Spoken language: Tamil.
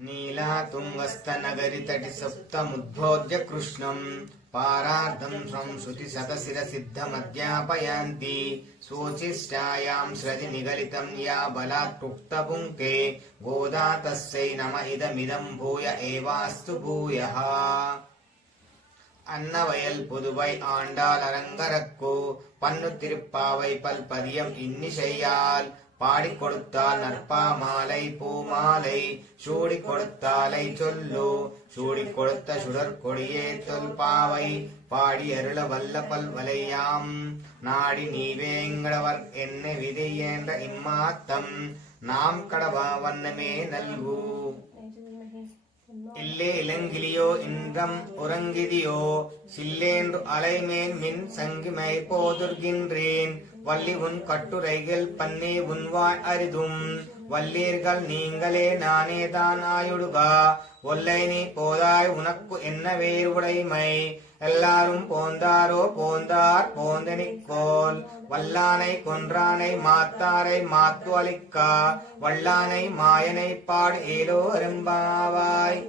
नीलातुङ्गस्तनगरितटि सप्तमुद्बोध्य कृष्णम् पारार्धं संश्रुतिशतशिरसिद्धमध्यापयन्ति स्वोच्छिष्टायां स्रजि निगलितं या बलात् पुक्तपुङ्के गोदा तस्यै नम इदमिदं भूय एवास्तु भूयः அன்னவயல் புதுவை ஆண்டாள் அரங்கரக்கோ பன்னு திருப்பாவை பல்பதியம் இன்னிசையால் பாடிக் கொடுத்தால் நற்பா மாலை பூமாலை சூடி கொடுத்தாலை சொல்லு சூடி கொடுத்த சுடர் கொடியே தொல்பாவை பாடி அருள வல்ல பல்வலையாம் நாடி நீவேங்கடவர் என்ன விதி என்ற இம்மாத்தம் நாம் கடவா வண்ணமே நல்கு இல்லே இளங்கிலியோ இன்றம் உறங்கிதியோ சில்லேன்று அலைமேன் மின் சங்கிமை போதுர்கின்றேன் வள்ளி உன் கட்டுரைகள் பண்ணே உன்வாய் அரிதும் வல்லீர்கள் நீங்களே நானே தான் ஆயுடுகா ஒல்லை நீ போதாய் உனக்கு என்ன வேறு உடைமை எல்லாரும் போந்தாரோ போந்தார் போந்தனிக்கோல் வல்லானை கொன்றானை மாத்தாரை மாத்து அளிக்கா வல்லானை மாயனை பாடு ஏலோ அரும்பாவாய்.